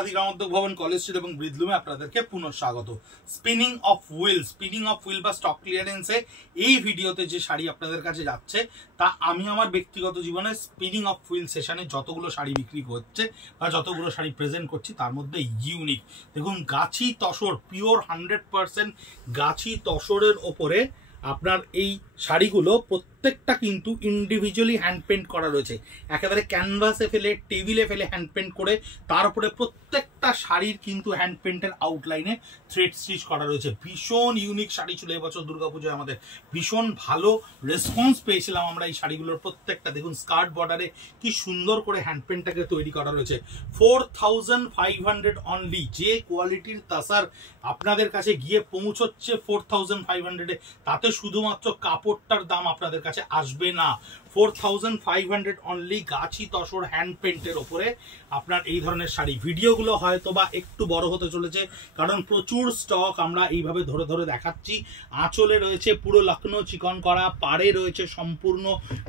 খাদি গ্রামোদ্যোগ ভবন, college street এবং ব্রিজলুমে আপনাদেরকে পুনঃ স্বাগত। স্পিনিং অফ হুইল বা স্টক ক্লিয়ারেন্সে এই ভিডিওতে যে শাড়ি আপনাদের কাছে যাচ্ছে তা আমি আমার ব্যক্তিগত জীবনে স্পিনিং অফ হুইল সেশনে যতগুলো শাড়ি বিক্রি হচ্ছে বা যতগুলো শাড়ি প্রেজেন্ট করছি তার মধ্যে ইউনিক দেখুন, গাছি তসর, পিওর 100% গাছি তসরের ওপরে আপনার এই শাড়িগুলো প্রত্যেকটা কিন্তু ইন্ডিভিজুয়ালি হ্যান্ড পেন্ট করা রয়েছে। একেবারে ক্যানভাসে ফেলে, টেবিলে ফেলে হ্যান্ড পেন্ট করে তার উপরে প্রত্যেকটা শাড়ির কিন্তু হ্যান্ড পেন্টের আউটলাইনে থ্রেড স্টিচ করা রয়েছে। ভীষণ ইউনিক শাড়ি ছিল এবছর দুর্গাপুজোয়, আমাদের ভীষণ ভালো রেসপন্স পেয়েছিলাম আমরা এই শাড়িগুলোর প্রত্যেকটা। দেখুন স্কার্ট বর্ডারে কি সুন্দর করে হ্যান্ড পেন্টটাকে তৈরি করা রয়েছে। 4500 অনলি, যে কোয়ালিটির তাসার আপনাদের কাছে গিয়ে পৌঁছচ্ছে 4500-এ, তাতে শুধুমাত্র কাপড়টার দাম আপনাদের কাছে আসবে না। 4500 অনলি গাছি তসর হ্যান্ড পেন্টের ওপরে আপনার এই ধরনের শাড়ি। ভিডিওগুলো হয়তো বা একটু বড় হতে চলেছে কারণ প্রচুর স্টক আমরা এইভাবে ধরে ধরে দেখাচ্ছি। আঁচলে রয়েছে পুরো লখনৌ চিকন করা, পাড়ে রয়েছে সম্পূর্ণ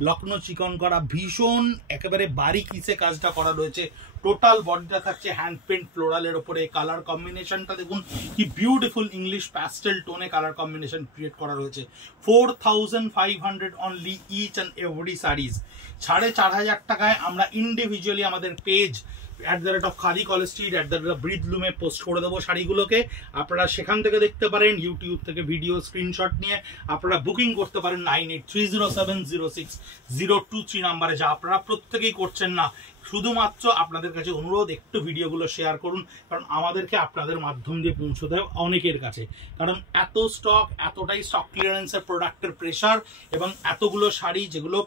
লখনৌ চিকন করা, ভীষণ একেবারে বারিকিসে কাজটা করা রয়েছে। টোটাল বডিটা থাকছে হ্যান্ড পেন্ট ফ্লোরালের ওপরে। কালার কম্বিনেশনটা দেখুন কি beautiful English pastel টোনে colour combination create করা রয়েছে। 4500 only each and every saris. 4500 টাকায় আমরা ইন্ডিভিজুয়ালি আমাদের page @khadi college street @ব্রিজলুমে post করে দেবো শাড়িগুলোকে। আপনারা সেখান থেকে দেখতে পারেন, ইউটিউব থেকে ভিডিও স্ক্রিনশট নিয়ে আপনারা বুকিং করতে পারেন 9830706023 নাম্বারে, যা আপনারা প্রত্যেকেই করছেন না। শুধুমাত্র আপনাদের কাছে অনুরোধ, একটু ভিডিওগুলো শেয়ার করুন, কারণ আমাদেরকে আপনাদের মাধ্যম দিয়ে পৌঁছে দেয় অনেকের কাছে। কারণ এত স্টক, এতটাই স্টক ক্লিয়ারেন্সের প্রোডাক্টের প্রেশার এবং এতগুলো শাড়ি যেগুলো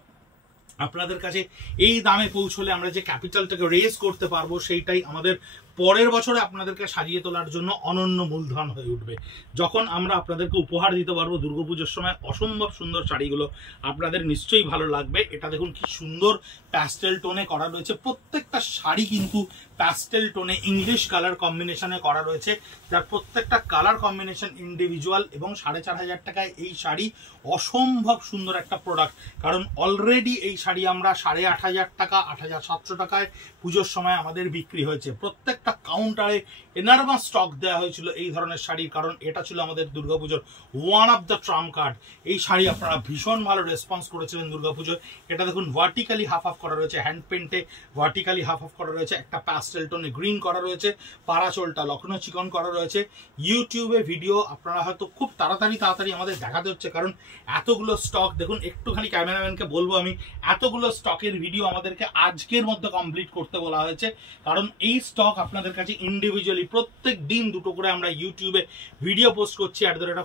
আপনাদের কাছে এই দামে পৌঁছলে আমরা যে ক্যাপিটালটাকে রেজ করতে পারবো সেইটাই আমাদের পরের বছরে আপনাদেরকে সাজিয়ে তোলার জন্য অনন্য মূলধন হয়ে উঠবে। যখন আমরা আপনাদেরকে উপহার দিতে পারবো দুর্গাপুজোর সময় অসম্ভব সুন্দর শাড়িগুলো, আপনাদের নিশ্চয়ই ভালো লাগবে। এটা দেখুন কি সুন্দর প্যাস্টেল টোনে করা রয়েছে। প্রত্যেকটা শাড়ি কিন্তু প্যাস্টেল টোনে ইংলিশ কালার কম্বিনেশনে করা রয়েছে, যার প্রত্যেকটা কালার কম্বিনেশন ইন্ডিভিজুয়াল। এবং 4500 টাকায় এই শাড়ি অসম্ভব সুন্দর একটা প্রোডাক্ট। কারণ অলরেডি এই শাড়ি আমরা 8500 টাকা, 8700 টাকায় পুজোর সময় আমাদের বিক্রি হয়েছে। প্রত্যেকটা কাউন্টারে এনার্মাস স্টক দেওয়া হয়েছিল এই ধরনের শাড়ির, কারণ এটা ছিল আমাদের দুর্গাপুজোর one of the Trump card. এই শাড়ি আপনারা ভীষণ ভালো রেসপন্স করেছিলেন দুর্গাপুজোয়। এটা দেখুন ভার্টিক্যালি হাফ হাফ করা রয়েছে, হ্যান্ড পেন্টে ভার্টিক্যালি হাফ হাফ করা রয়েছে, একটা প্যাস্টেল টোনে গ্রিন করা রয়েছে, পারাচলটা লখনৌ চিকন করা রয়েছে। ইউটিউবে ভিডিও আপনারা হয়তো খুব তাড়াতাড়ি আমাদের দেখাতে হচ্ছে, কারণ এতগুলো স্টক। দেখুন একটুখানি ক্যামেরাম্যানকে বলবো আমি, এতগুলো স্টকের ভিডিও আমাদেরকে আজকের মধ্যে কমপ্লিট করতে বলা হয়েছে, কারণ এই স্টক আপনাদের কাছে ইন্ডিভিজুয়ালি প্রত্যেক দিন দুটো করে আমরা ইউটিউবে ভিডিও পোস্ট করছি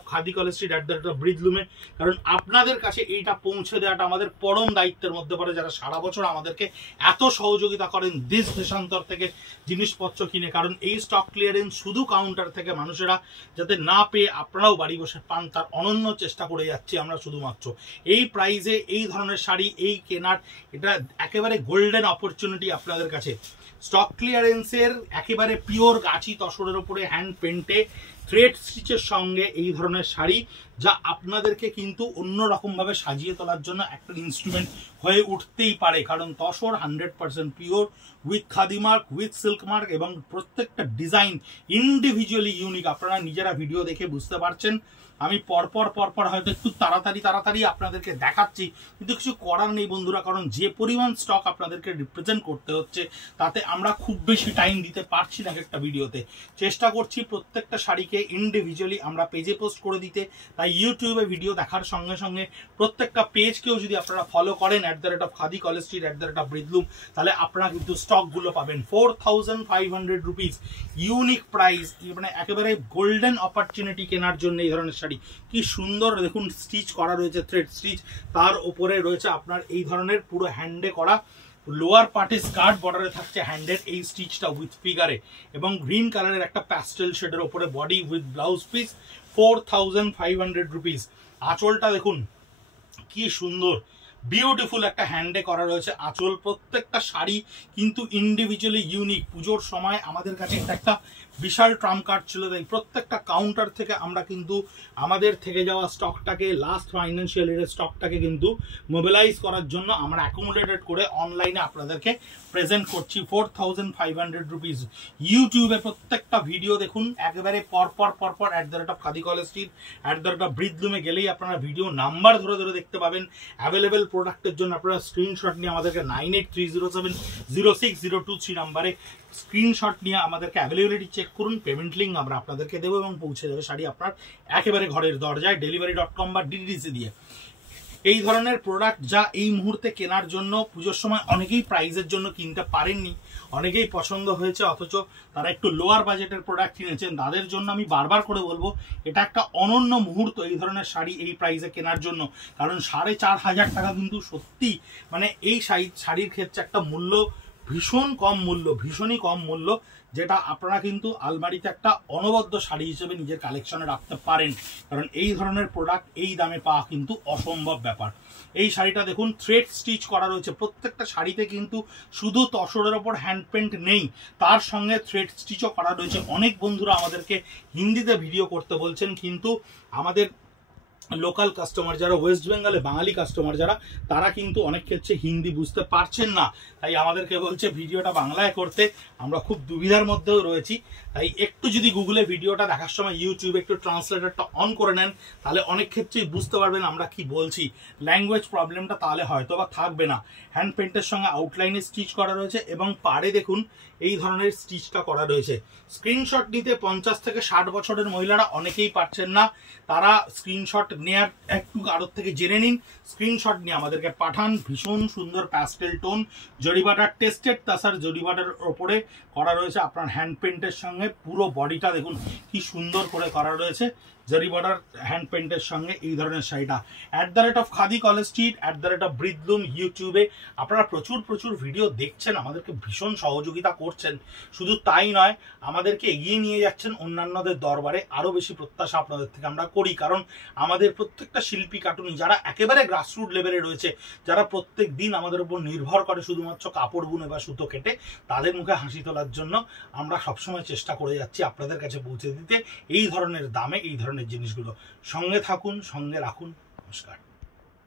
@খাদি কলেজ স্ট্রিট @ব্রিজলুমে। কারণ আপনাদের কাছে এইটা পৌঁছে দেওয়াটা আমাদের পরম দায়িত্বের মধ্যে পড়ে, যারা সারা বছর আমাদেরকে এত সহযোগিতা করেন দেশ দেশান্তর থেকে জিনিসপত্র কিনে। কারণ এই স্টক ক্লিয়ারেন্স শুধু কাউন্টার থেকে মানুষেরা যাতে না পেয়ে আপনারাও বাড়ি বসে পান, তার অনন্য চেষ্টা করে যাচ্ছি আমরা। শুধুমাত্র এই প্রাইজে এই ধরনের শাড়ি এই কেনার এটা একেবারে গোল্ডেন অপরচুনিটি আপনাদের কাছে। স্টক ক্লিয়ারেন্সের একেবারে পিওর গাছি তসরের উপরে হ্যান্ড পেন্টে থ্রেড স্টিচের সঙ্গে এই ধরনের শাড়ি, যা আপনাদেরকে কিন্তু অন্যরকম ভাবে সাজিয়ে তোলার জন্য একটা ইনস্ট্রুমেন্ট হয়ে উঠতেই পারে। কারণ tussar 100% pure, with khadi mark, with silk mark, এবং প্রত্যেকটা ডিজাইন ইন্ডিভিজুয়ালি ইউনিক। আপনারা নিজেরা ভিডিও দেখে বুঝতে পারছেন। আমি পরপর হয়তো একটু তাড়াতাড়ি আপনাদেরকে দেখাচ্ছি, কিন্তু কিছু করার নেই বন্ধুরা, কারণ যে পরিমাণ স্টক আপনাদেরকে রিপ্রেজেন্ট করতে হচ্ছে তাতে আমরা খুব বেশি টাইম দিতে পারছি না একটা ভিডিওতে। চেষ্টা করছি প্রত্যেকটা শাড়িকে ইন্ডিভিজুয়ালি আমরা পেজে পোস্ট করে দিতে। তাই ইউটিউবে ভিডিও দেখার সঙ্গে সঙ্গে প্রত্যেকটা পেজকেও যদি আপনারা ফলো করেন @খাদি কলেজ স্ট্রিট @ব্রিজলুম, তাহলে আপনারা কিন্তু স্টকগুলো পাবেন। 4500 রুপিস ইউনিক প্রাইস, মানে একেবারে গোল্ডেন অপরচুনিটি কেনার জন্য এই ধরনের শাড়ি। কি সুন্দর দেখুন স্টিচ করা রয়েছে, থ্রেড স্টিচ, তার উপরে রয়েছে আপনার এই ধরনের পুরো হ্যান্ডে করা। লোয়ার পার্টে স্কার্ট বর্ডারে থাকছে হ্যান্ডের এই স্টিচটা উইথ ফিগারে, এবং গ্রিন কালারের একটা প্যাস্টেল শেডের উপরে body with blouse piece. 4500 rupees. আঁচলটা দেখুন কি সুন্দর, বিউটিফুল একটা হ্যান্ডে করা রয়েছে আঁচল। প্রত্যেকটা শাড়ি কিন্তু ইন্ডিভিজুয়ালি ইউনিক। পুজোর সময় আমাদের কাছে এটা একটা বিশাল ট্রাম্প কার্ড ছিল, তাই প্রত্যেকটা কাউন্টার থেকে আমরা কিন্তু আমাদের থেকে যাওয়া স্টকটাকে, লাস্ট ফাইন্যান্সিয়াল ইয়ারের স্টকটাকে কিন্তু মোবিলাইজ করার জন্য আমরা অ্যাকোমোডেটেড করে অনলাইনে আপনাদেরকে প্রেজেন্ট করছি। 4500 রুপিস। ইউটিউবে প্রত্যেকটা ভিডিও দেখুন একেবারে পরপর @খাদি কলেজ স্ট্রিট @ব্রিদলুমে গেলেই আপনারা ভিডিও নাম্বার ধরে ধরে দেখতে পাবেন। অ্যাভেলেবেল প্রোডাক্টের জন্য আপনারা স্ক্রিনশট নিয়ে আমাদেরকে 9830706023 নাম্বারে স্ক্রিনশট নিয়ে আমাদেরকে অ্যাভেলেবিলিটি চেক করুন। পেমেন্ট লিঙ্ক আমরা আপনাদেরকে দেবো এবং পৌঁছে যাবে শাড়ি আপনার একেবারে ঘরের দরজায় delivery.com বা ডিটিডিসি দিয়ে। এই ধরনের প্রোডাক্ট যা এই মুহূর্তে কেনার জন্য পুজোর সময় অনেকেই প্রাইজের জন্য কিনতে পারেননি, অনেকেই পছন্দ হয়েছে অথচ তারা একটু লোয়ার বাজেটের প্রোডাক্ট কিনেছেন, তাদের জন্য আমি বারবার করে বলবো এটা একটা অনন্য মুহূর্ত এই ধরনের শাড়ি এই প্রাইসে কেনার জন্য। কারণ 4500 টাকা কিন্তু সত্যি মানে এই শাড়ির ক্ষেত্রে একটা মূল্য ভীষণই কম মূল্য, যেটা আপনারা কিন্তু আলমারিতে একটা অনবদ্য শাড়ি হিসেবে নিজের কালেকশনে রাখতে পারেন। কারণ এই ধরনের প্রোডাক্ট এই দামে পাওয়া কিন্তু অসম্ভব ব্যাপার। এই শাড়িটা দেখুন থ্রেড স্টিচ করা রয়েছে। প্রত্যেকটা শাড়িতে কিন্তু শুধু তসরের ওপর হ্যান্ড পেন্ট নেই, তার সঙ্গে থ্রেড স্টিচও করা রয়েছে। অনেক বন্ধুরা আমাদেরকে হিন্দিতে ভিডিও করতে বলছেন, কিন্তু আমাদের লোকাল কাস্টমার যারা, ওয়েস্ট বেঙ্গলে বাঙালি কাস্টমার যারা, তারা কিন্তু অনেক ক্ষেত্রে হিন্দি বুঝতে পারছেন না, তাই আমাদেরকে বলছে ভিডিওটা বাংলায় করতে। আমরা খুব দুবিধার মধ্যেও রয়েছি, তাই একটু যদি গুগলে ভিডিওটা দেখার সময় ইউটিউবে একটু ট্রান্সলেটরটা অন করে নেন, তাহলে অনেক ক্ষেত্রেই বুঝতে পারবেন আমরা কি বলছি। ল্যাঙ্গুয়েজ প্রবলেমটা তাহলে হয়তো বা থাকবে না। হ্যান্ড পেন্টের সঙ্গে আউটলাইনে স্টিচ করা রয়েছে এবং পাড়ে দেখুন এই ধরনের স্টিচটা করা রয়েছে। স্ক্রিনশট নিতে 50 থেকে 60 বছরের মহিলারা অনেকেই পারছেন না, তারা স্ক্রিনশট নেয়ার একটু কারোর থেকে জেনে নিন, স্ক্রিনশট নিয়ে আমাদেরকে পাঠান। ভীষণ সুন্দর প্যাস্টেল টোন জরিবাটার, টেস্টেড তাসার জরিবাটার ওপরে করা রয়েছে আপনার হ্যান্ড পেন্টের সঙ্গে। পুরো বডিটা দেখুন কি সুন্দর করে করা রয়েছে জরিবাটার হ্যান্ড পেন্টের সঙ্গে এই ধরনের শাড়িটা। @খাদি কলেজ স্ট্রিট @ব্রিদলুম ইউটিউবে আপনারা প্রচুর ভিডিও দেখছেন, আমাদেরকে ভীষণ সহযোগিতা করছেন। শুধু তাই নয়, আমাদেরকে এগিয়ে নিয়ে যাচ্ছেন অন্যান্যদের দরবারে। আরও বেশি প্রত্যাশা আপনাদের থেকে আমরা করি, কারণ আমাদের প্রত্যেকটা শিল্পী কাটুনি যারা একেবারে গ্রাসরুট লেভেলে রয়েছে, যারা প্রত্যেক দিন আমাদের উপর নির্ভর করে শুধুমাত্র কাপড় বুনে বা সুতো কেটে, তাদের মুখে হাসি তোলার জন্য আমরা সবসময় চেষ্টা করে যাচ্ছি আপনাদের কাছে পৌঁছে দিতে এই ধরনের দামে এই ধরনের জিনিসগুলো। সঙ্গে থাকুন, সঙ্গে রাখুন। নমস্কার।